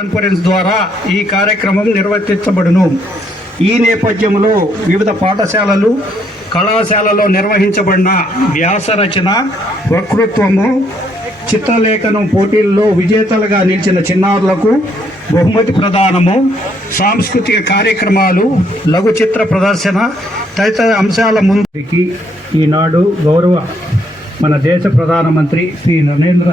Conference ద్వారా ఈ కార్యక్రమం నిర్వర్తించబడును. ఈ నేపథ్యంలో వివిధ పాఠశాలలు కళాశాలలో నిర్వహించబడిన వ్యాసరచన వక్తృత్వము చిత్రలేఖనం పోటీల్లో విజేతలుగా నిలిచిన చిన్నారులకు బహుమతి ప్రదానము సాంస్కృతిక కార్యక్రమాలు లఘు చిత్ర ప్రదర్శన తదితర అంశాల ముందుకి ఈనాడు గౌరవ మన దేశ ప్రధానమంత్రి శ్రీ నరేంద్ర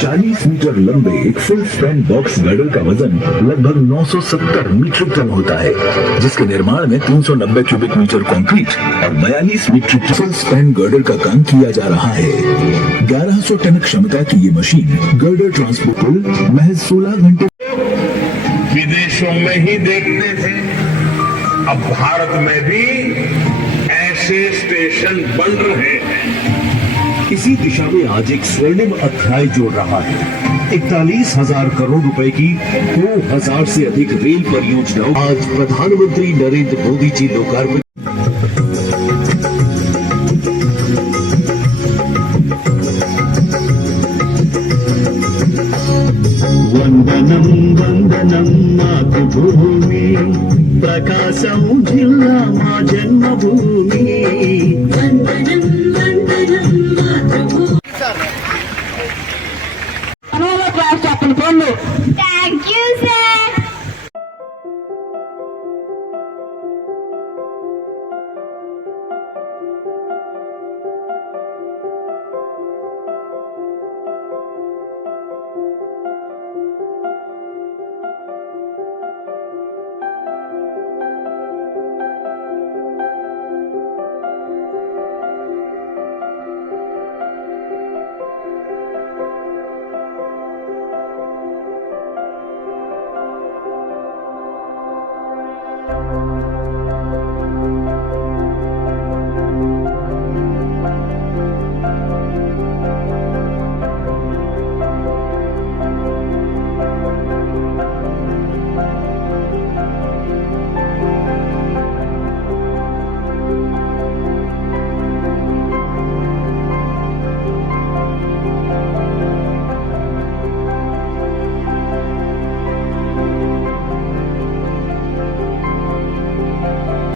चालीस मीटर लंबे एक फुल स्पैन बॉक्स गर्डर का वज़न लगभग 970 मीट्रिक टन होता है, जिसके निर्माण में 390 क्यूबिक मीटर कंक्रीट और 42 metric ton full span girder का काम किया जा रहा है। 1100 टन क्षमता की ये मशीन गर्डर ट्रांसपोर्ट पुल महज 16 घंटे विदेशों में ही देखते थे। अब भारत में भी ऐसे स्टेशन बन रहे हैं। इसी दिशा में आज एक स्वर्णिम अध्याय जोड़ रहा है इकतालीस हजार करोड़ रुपए की दो हजार से अधिक रेल परियोजनाओं आज प्रधानमंत्री नरेंद्र मोदी जी लोकार्पण వందనం వందనం మాతృభూమి ప్రకాశం జిల్లా మా జన్మభూమి వందనం